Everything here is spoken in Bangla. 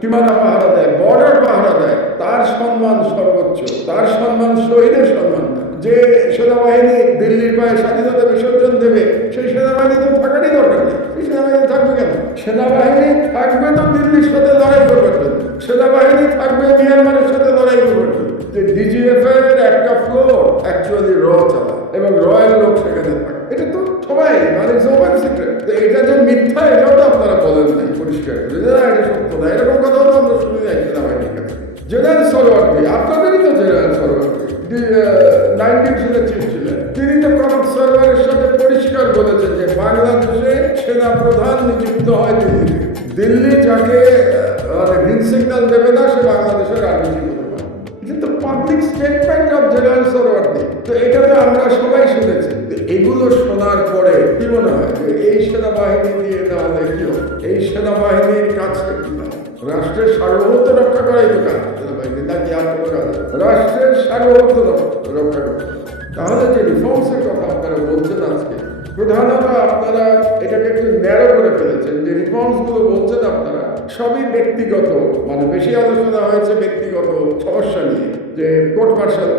সীমানা পাহারা দেয়, বর্ডার পাহারা দেয়, তার সম্মান সর্বোচ্চ, তার সম্মান শহীদের সম্মান না। যে সেনাবাহিনী দিল্লির পায়ে স্বাধীনতা বিসর্জন দেবে, সেই সেনাবাহিনী তো থাকারই দরকার নেই। সেই সেনাবাহিনী থাকবে কেন? সেনাবাহিনী থাকবে তো দিল্লির সাথে লড়াই করবার জন্য, সেনাবাহিনী থাকবে মিয়ানমারের সাথে লড়াই করবার জন্য। যে ডিজিএফ এর একটা ফ্লোর অ্যাকচুয়ালি র চালা এবং রয়ের লোক সেখানে থাকে, এটা তো সবাই মানে ওপেন সিক্রেট। এটা যে মিথ্যা এটাও তো আপনারা বলেন নাই পরিষ্কার করে, এটা সত্য না, এরকম কথাও তো আমরা শুনি নাই সেনাবাহিনীর কাছে। জেনারেল সরওয়ার্দী, আপনাদেরই তো জেনারেল সরওয়ার্দী 19 সালে চিফ ছিলেন, তিনি তো কনক সার্ভারের সাথে পরিষ্কার বলেছেন যে বাংলাদেশে সেনা প্রধান নিযুক্ত হয় দিল্লিতে। দিল্লি যাকে গ্রিন সিগন্যাল দেবে না, সে বাংলাদেশের আর্মি চিফ হতে পারে। এটা তো public statement of general Suhrawardy. তো এটা তো আমরা সবাই শুনেছি। এগুলো শোনার পরে কি মনে হয় যে এই সেনাবাহিনী নিয়ে তাহলে কি হবে? এই সেনাবাহিনীর কাছে রাষ্ট্রের সার্বভৌমত্ব রক্ষা করাই তো কাজ সেনাবাহিনী, নাকি আর কোনো কাজ? রাষ্ট্রের সার্বভৌমত্ব রক্ষা করতে। তাহলে যে রিফর্মসের কথা আপনারা বলছেন আজকে, প্রধানত আপনারা এটাকে একটু ন্যারো করে ফেলেছেন। যে রিফর্মস গুলো বলছেন আপনারা সবই ব্যক্তিগত, মানে বেশি আলোচনা হয়েছে ব্যক্তিগত সমস্যা নিয়ে, যে কোর্ট মার্শাল